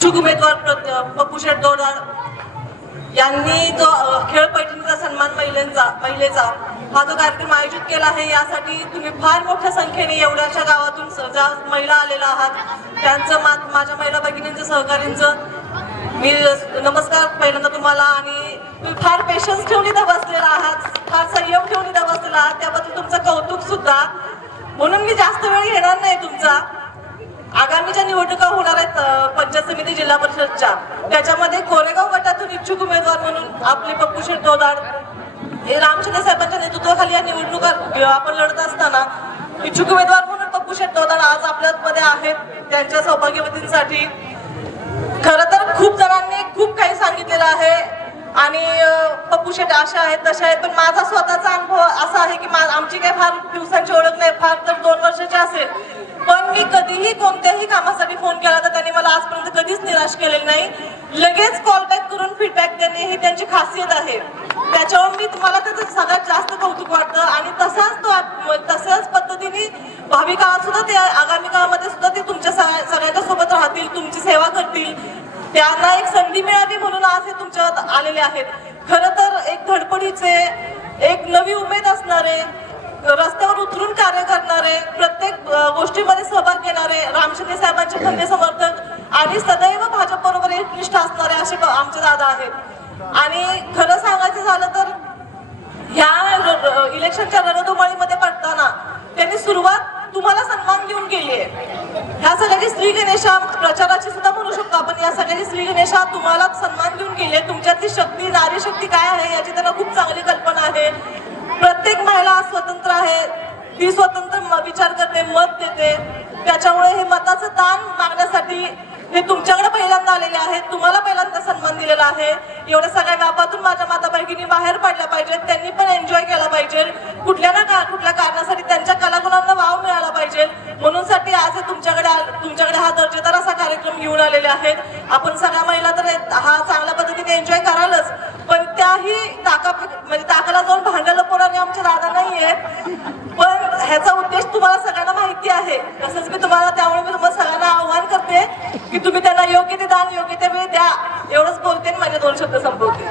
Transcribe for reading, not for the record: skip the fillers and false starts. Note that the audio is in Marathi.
इच्छुक उमेदवार पप्पू शेठ दोडाळ यांनी जो खेळ पैठणीचा सन्मान महिलेचा हा जो कार्यक्रम आयोजित केला आहे, यासाठी तुम्ही फार मोठ्या संख्येने एवढ्याशा गावातून ज्या महिला आलेल्या आहात त्यांचं माझ्या महिला भगिनींचं सहकार्यांचं मी नमस्कार पहिल्यांदा तुम्हाला. आणि तुम्ही फार पेशन्स ठेवून इथं बसलेला आहात, फार संयम ठेवून इथं बसलेला आहात, त्याबद्दल तुमचं कौतुक सुद्धा. म्हणून मी जास्त वेळ घेणार नाही तुमचा. आगामी ज्या निवडणुका होणार आहेत पंचायत समिती जिल्हा परिषदच्या, त्याच्यामध्ये कोरेगाव गटातून इच्छुक उमेदवार म्हणून आपले पप्पू शेठ दोडाळ हे रामशिंदे साहेबांच्या नेतृत्वाखाली या निवडणुका आपण लढत असताना इच्छुक उमेदवार म्हणून पप्पू शेठ दोडाळ आज आपल्यामध्ये आहेत. त्यांच्या सौभाग्यवतींसाठी खरं तर खूप जणांनी खूप काही सांगितलेलं आहे आणि पप्पू शेठ अशा आहेत तशा आहेत, पण माझा स्वतःचा अनुभव असा आहे की आमची काही फार दिवसांची ओळख नाही, फार तर 2 वर्षाची असेल, पण मी कधीही कोणत्याही कामासाठी फोन केला तर त्यांनी मला आजपर्यंत कधीच निराश केलेलं नाही. लगेच कॉल बॅक करून फीडबॅक देणे ही त्यांची खासियत आहे. त्याच्यावर मी तुम्हाला त्याचं सगळ्यात जास्त कौतुक वाटतं. आणि तशाच पद्धतीने भावी काळात सुद्धा ते आगामी काळामध्ये सुद्धा ते तुमच्या सगळ्यांच्या सोबत राहतील, तुमची सेवा करतील. त्यांना एक संधी मिळावी म्हणून आज हे तुमच्यात आलेले आहेत. खरं तर एक धडपडीचे, एक नवी उमेद असणारे, रस्त्यावर उतरून कार्य करणारे, प्रत्येक गोष्टीमध्ये सहभाग घेणारे, रामशिंदे साहेबांचे खंदे समर्थक आणि सदैव भाजप बरोबर एकनिष्ठ असणारे असे आमचे दादा आहेत. आणि खरं सांगायचं झालं तर ह्या इलेक्शनच्या रणधुमाळीमध्ये पडताना त्यांनी सुरुवात तुम्हाला सन्मान देऊन केली आहे. ह्या सगळ्याची श्री गणेशा प्रचाराची सुद्धा म्हणू शकतो आपण. या सगळ्याची श्री गणेशा तुम्हाला सन्मान देऊन केली आहे. तुमच्यातली शक्ती, नारी शक्ती काय आहे याची त्यांना खूप चांगली कल्पना आहे. प्रत्येक महिला स्वतंत्र आहे, ती स्वतंत्र विचार करते, मत देते. त्याच्यामुळे हे मताचं दान मागण्यासाठी हे तुमच्याकडे पहिल्यांदा आलेले आहेत. तुम्हाला पहिल्यांदा सन्मान दिलेला आहे. एवढ्या सगळ्या व्यापातून माझ्या माता भगिनी बाहेर पडल्या पाहिजेत, त्यांनी पण एन्जॉय केला पाहिजे. कुठल्या कारणासाठी त्यांच्या कलागुणांना वाव मिळाला पाहिजे म्हणून साठी आज हे तुमच्याकडे हा दर्जेदार असा कार्यक्रम घेऊन आलेले आहेत. आपण सगळ्या महिला तर हा चांगल्या पद्धतीने एन्जॉय करालच, पण त्याही ताकाला जाऊन भांडायला पोराने आमचे दादा नाहीये. पण ह्याचा उद्देश तुम्हाला सगळ्यांना माहिती आहे. तसंच मी तुम्हाला तुम्हाला सगळ्यांना आव्हान करते की तुम्ही त्यांना योग्य ते दान, योग्य ते वेळ द्या. एवढंच बोलते आणि माझे 2 शब्द संपवते.